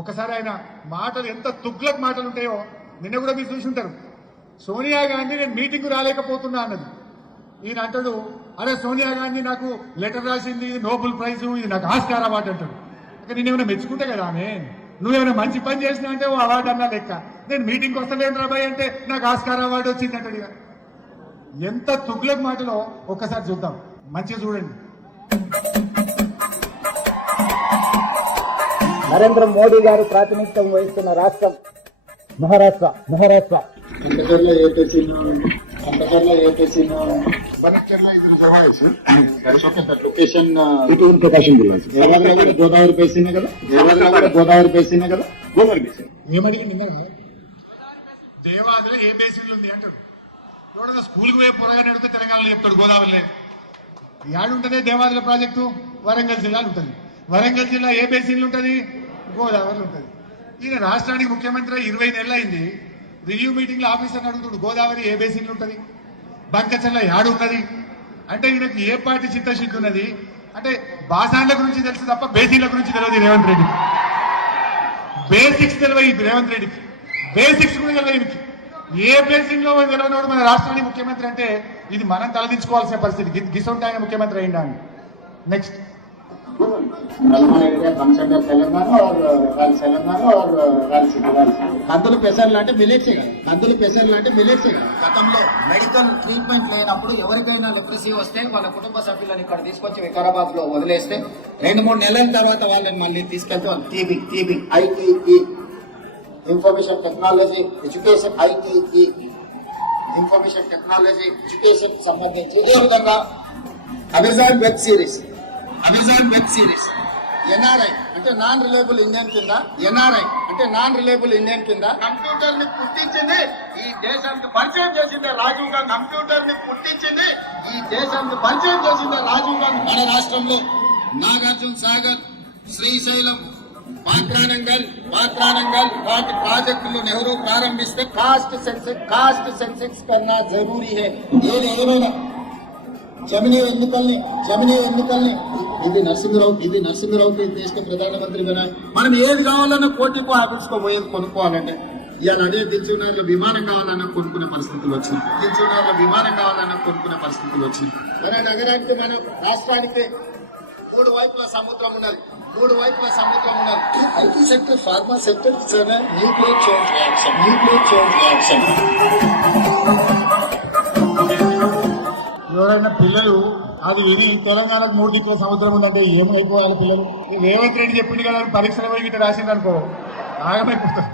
ఒకసారి ఆయన మాటలు ఎంత తుగ్లక్ మాటలు ఉంటాయో నిన్న కూడా మీరు చూసి ఉంటారు. సోనియా గాంధీ నేను మీటింగ్ రాలేకపోతున్నా అన్నది. ఈయన అంటాడు, అరే సోనియా గాంధీ నాకు లెటర్ రాసింది, ఇది నోబెల్ ప్రైజ్, ఇది నాకు ఆస్కార్ అవార్డు అంటాడు. ఇక నేనేమైనా మెచ్చుకుంటే కదా ఆమె, నువ్వేమైనా మంచి పని చేసినా అంటే ఓ అవార్డు అన్నా లెక్క. నేను మీటింగ్కి వస్తలేను రాబాయ్ అంటే నాకు ఆస్కార్ అవార్డు వచ్చింది అంటాడు. ఇక ఎంత తుగ్లక్ మాటలో ఒక్కసారి చూద్దాం, మంచిగా చూడండి. నరేంద్ర మోడీ గారు ప్రాతినిధ్యం వహిస్తున్న రాష్ట్రం మహారాష్ట్ర. అంతకర్లో ఏపీసీను లొకేషన్ ప్రకాశం గోదావరి బేసినే కదా, గోదావరి బేసినే కదా, గోదావరి బేసిన్ ఏమడిగి నిన్న దేవాదిలో ఏ బేసిన్లు ఉంది అంటాడు. ఎవడన్నా స్కూల్కి పోయి పొరగానే అడిగితే తెలంగాణలో చెప్తాడు గోదావరిలే. యాడుంటది దేవాదుల ప్రాజెక్టు? వరంగల్ జిల్లాలో ఉంటుంది. వరంగల్ జిల్లా ఏ బేసిన్లు ఉంటుంది? గోదావరిలో ఉంటుంది. ఈయన రాష్ట్రానికి ముఖ్యమంత్రి 20 నెలలు అయింది. రివ్యూ మీటింగ్ లో ఆఫీసర్ అడుగుతాడు గోదావరి ఏ బేసిన్లు ఉంటుంది, బంకచర్ల యాడు ఉన్నది అంటే ఈయనకి ఏ పార్టీ చిత్తశుద్ధి ఉన్నది అంటే బాసాన్ల గురించి తెలుసు తప్ప బేసిన్ల గురించి తెలియదు రేవంత్ రెడ్డికి. బేసిక్స్ తెలియదు రేవంత్ రెడ్డికి, బేసిక్స్ కూడా తెలియదు. ఏ బేసిన్ లో తెలియనోడు మన రాష్ట్రానికి ముఖ్యమంత్రి అంటే ఇది మనం తలదించుకోవాల్సిన పరిస్థితి. గిసొంటి ఆయన ముఖ్యమంత్రి అయిందా. నెక్స్ట్ కందులు పెసర్లు అంటే మిలెట్సే కదా, కందులు పెసర్లు అంటే మిలెట్సే కదా. గతంలో మెడికల్ ట్రీట్మెంట్ లేనప్పుడు ఎవరికైనా లెప్రసీ వస్తే వాళ్ళ కుటుంబ సభ్యులను ఇక్కడ తీసుకొచ్చి వికారాబాద్ లో వదిలేస్తే 2-3 నెలల తర్వాత వాళ్ళని మళ్ళీ తీసుకెళ్తే వాళ్ళు TB ITE information technology education, ITE information technology education సంబంధించి ఇదే విధంగా అమెజాన్ వెబ్ సిరీస్ ఎన్ఆర్ఐ అంటే నాన్ రిలయబుల్ ఇండియన్ కింద, ఎన్ఆర్ఐ అంటే నాన్ రిలయబుల్ ఇండియన్ కింద కంప్యూటర్ ని పుట్టించింది ఈ దేశానికి పరిచయం చేసిందే రాజీవ్ గాంధీ. కంప్యూటర్ ని పుట్టించింది ఈ దేశానికి పరిచయం చేసిందే రాజీవ్ గాంధీ. మన రాష్ట్రంలో నాగార్జున సాగర్, శ్రీశైలం, పాత్రానంగల్ వాటి ప్రాజెక్టులు నెహ్రూ ప్రారంభిస్తే కాస్ట్ సెన్సెక్స్ కన్నా జరూరీ హై. ఏదైనా జమినీ ఎన్నికల్ని ఇది నరసింహరావుకి దేశ ప్రధానమంత్రి కదా. మనం ఏది కావాలన్నా కోటికో ఆఫీస్కో పోయేది కొనుక్కోవాలంటే ఇవాళ అదే దిల్చున్నారులో విమానం కావాలన్నా కొనుక్కునే పరిస్థితులు వచ్చినాయి. మన నగరానికి, మన రాష్ట్రానికి 3 వైపుల సముద్రం ఉన్నది. IT sector, pharma sector, nuclear chain reaction. ఎవరైనా పిల్లలు అది విని తెలంగాణకు 3 దిక్కుల సముద్రం ఉందంటే ఏమైపోవాలి పిల్లలు? రేవంత్ రెడ్డి చెప్పింది కదా, పరీక్షలు పోయి గిట్ట రాసింది అనుకో ఆగమైపోతారు.